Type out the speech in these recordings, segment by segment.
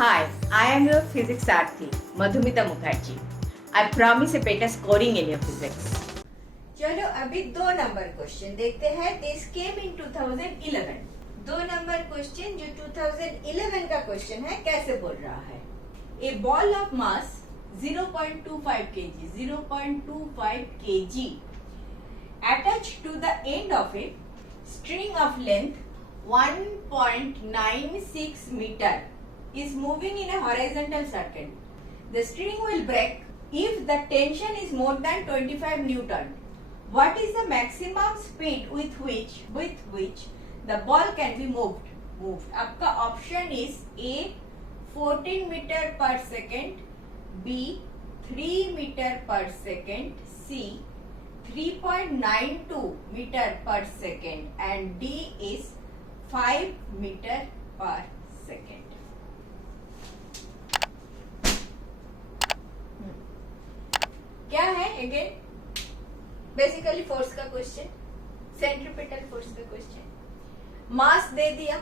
Hi, I am your physics Sarthi, Madhumita Mukherjee. I promise a better scoring in your physics. चलो अभी 2 number question देखते हैं. This came in 2011. 2 number question जो 2011 का question है कैसे बोल रहा है. ए ball of mass 0.25 kg, 0.25 kg attached to the end of a string of length 1.96 meter is moving in a horizontal circle. The string will break if the tension is more than 25 Newton. What is the maximum speed with which the ball can be moved? आपका option is A 14 meter per second, B 3 meter per second, C 3.92 meter per second and D is 5 meter per second. क्या है again? Basically force का question, centripetal force का question. Mass दे दिया,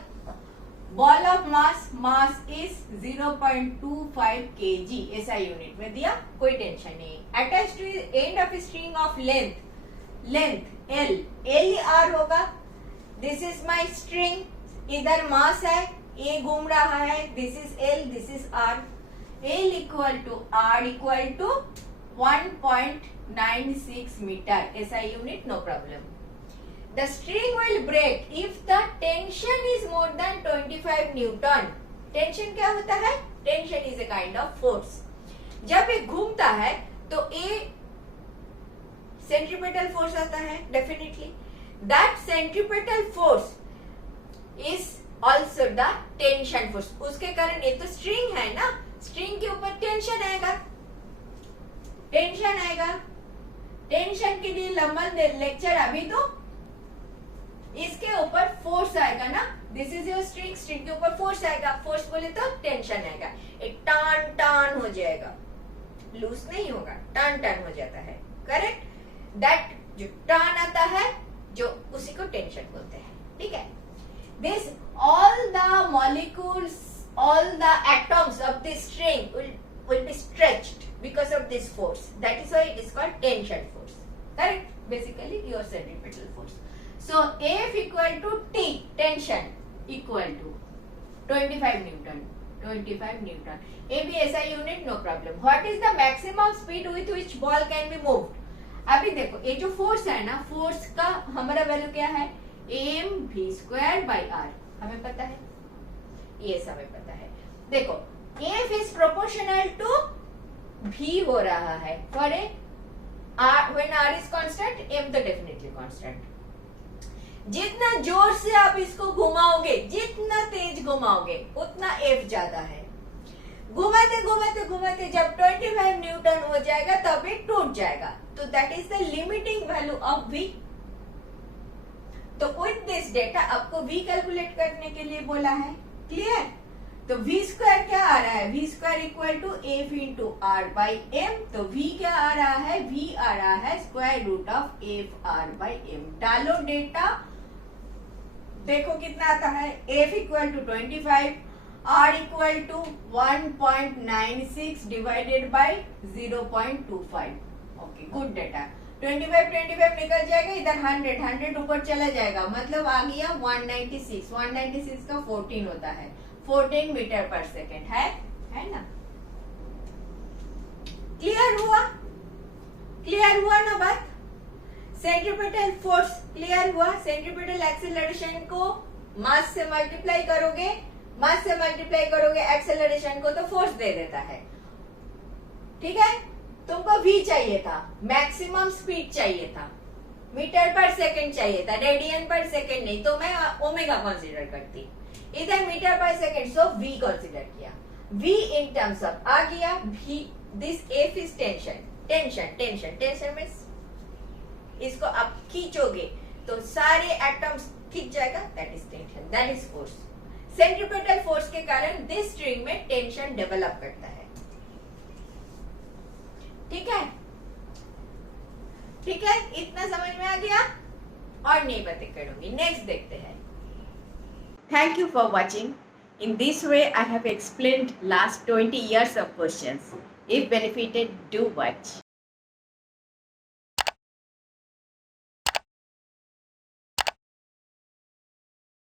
ball of mass is 0.25 kg SI unit में दिया, कोई tension नहीं. Attach to end of string of length L R होगा. दिस इज माय स्ट्रिंग, इधर मास है, ये घूम रहा है, this is L, this is R. L equal to R equal to 1.96 meter SI unit, no problem. The string will break if the tension is more than 25 Newton. Tension क्या होता है? Tension is a kind of force. जब ये घूमता है तो ये centripetal force आता है, definitely. That centripetal force is also the tension force. उसके कारण ये तो string है ना, string के ऊपर tension आएगा. टेंशन के लिए लंबा लेक्चर अभी तो. इसके ऊपर फोर्स आएगा ना, दिस इज योर स्ट्रिंग के ऊपर फोर्स आएगा. फोर्स बोले तो टेंशन आएगा. एक टान हो जाएगा, लूज नहीं होगा, टान हो जाता है. करेक्ट. दैट जो टान आता है जो उसी को टेंशन बोलते हैं. ठीक है. This all the molecules, all the atoms of this string will be stretched because of this force. That is why it is called tension force. Correct? Basically your centripetal force. So F equal to T, tension equal to 25 Newton. 25 Newton. A भी SI unit, no problem. What is the maximum speed with which ball can be moved? अभी देखो ये जो force है ना, force का हमारा value क्या है? mv²/r. हमें पता है, ये हमें पता है. देखो F is proportional to V हो रहा है. For a when R is constant, M तो definitely constant. जितना जोर से आप इसको घुमाओगे, जितना तेज घुमाओगे, उतना F ज्यादा है. घुमाते जब 25 न्यूटन हो जाएगा तब ये टूट जाएगा. तो that is the limiting value of V. तो with this data आपको V कैलकुलेट करने के लिए बोला है. क्लियर? तो v स्क्वायर क्या आ रहा है? v square equal to F into R by M. तो v क्या आ रहा है? v आ रहा है square root of F R by M. डालो डेटा, देखो कितना आता है. F equal to 25, R equal to 1.96 divided by 0.25. Okay, good data. 25 निकल जाएगा, इधर 100 ऊपर चला जाएगा, मतलब आ गया 196. 196 का 14 होता है, 14 मीटर पर सेकेंड है ना. क्लियर हुआ ना बात? सेंट्रीपिटल फोर्स क्लियर हुआ. सेंट्रीपिटल एक्सेलरेशन को मास से मल्टीप्लाई करोगे, एक्सेलरेशन को तो फोर्स दे देता है. ठीक है. तुमको v चाहिए था, मैक्सिमम स्पीड चाहिए था, मीटर पर सेकेंड चाहिए था, रेडियन पर सेकेंड नहीं, तो मैं ओमेगा कंसीडर करती. इधर मीटर पर सेकेंड, सो v कंसीडर किया. v इन टर्म्स ऑफ आ गया v. This F is tension means इसको आप खींचोगे तो सारे एटम्स खींच जाएगा. That is tension, that is force. Centripetal force के कारण दिस स्ट्रिंग में टेंशन डेवलप करता है. ठीक है, इतना समझ में आ गया और नहीं बातें करूंगी. नेक्स्ट देखते हैं. Thank you for watching. In this way, I have explained last 20 years of questions. If benefited, do watch.